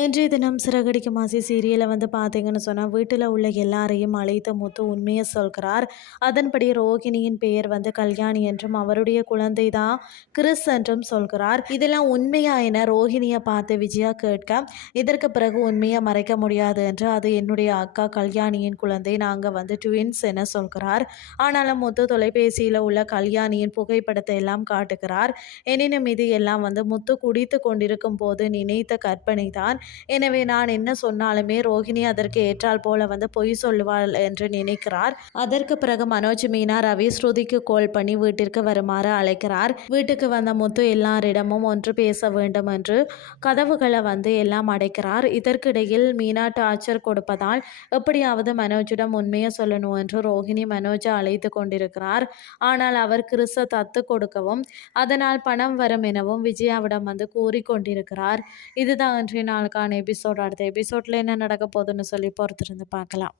இன்றைய தினம் சிறகடிக்க மாசி சீரியலை வந்து பார்த்தீங்கன்னு சொன்னால் வீட்டில் உள்ள எல்லாரையும் அழைத்த முத்து உண்மையை சொல்கிறார். அதன்படி ரோகிணியின் பெயர் வந்து கல்யாணி என்றும் அவருடைய குழந்தை தான் கிறிஸ் என்றும் சொல்கிறார். இதெல்லாம் உண்மையா என ரோஹிணியை பார்த்து விஜயா கேட்க இதற்கு பிறகு உண்மையை மறைக்க முடியாது என்று அது என்னுடைய அக்கா கல்யாணியின் குழந்தை நாங்கள் வந்து ட்வின்ஸ் என சொல்கிறார். ஆனாலும் முத்து தொலைபேசியில் உள்ள கல்யாணியின் புகைப்படத்தை எல்லாம் காட்டுகிறார். எனினும் இது எல்லாம் வந்து முத்து குடித்து கொண்டிருக்கும் போது நினைத்த கற்பனை தான். எனவே நான் என்ன சொன்னாலுமே ரோஹிணி அதற்கு ஏற்றால் போல வந்து பொய் சொல்லுவாள் என்று நினைக்கிறார். அதற்கு பிறகு மனோஜ் மீனா ரவி ஸ்ருதிக்கு கோல் பண்ணி வீட்டிற்கு வருமாறு அழைக்கிறார். வீட்டுக்கு வந்த முத்து எல்லாரிடமும் ஒன்று பேச வேண்டும் என்று கதவுகளை வந்து எல்லாம் அடைக்கிறார். இதற்கிடையில் மீனா டார்ச்சர் கொடுப்பதால் எப்படியாவது மனோஜிடம் உண்மையை சொல்லணும் என்று ரோஹிணி மனோஜை அழைத்து கொண்டிருக்கிறார். ஆனால் அவர் கிறிஸ தத்து கொடுக்கவும் அதனால் பணம் வரும் எனவும் விஜயாவிடம் வந்து கூறிக்கொண்டிருக்கிறார். இதுதான் இன்றைய நாளுக்கான எபிசோட் அடுத்த எபிசோடில் என்ன நடக்க போகுதுன்னு சொல்லி பொறுத்திருந்து பார்க்கலாம்.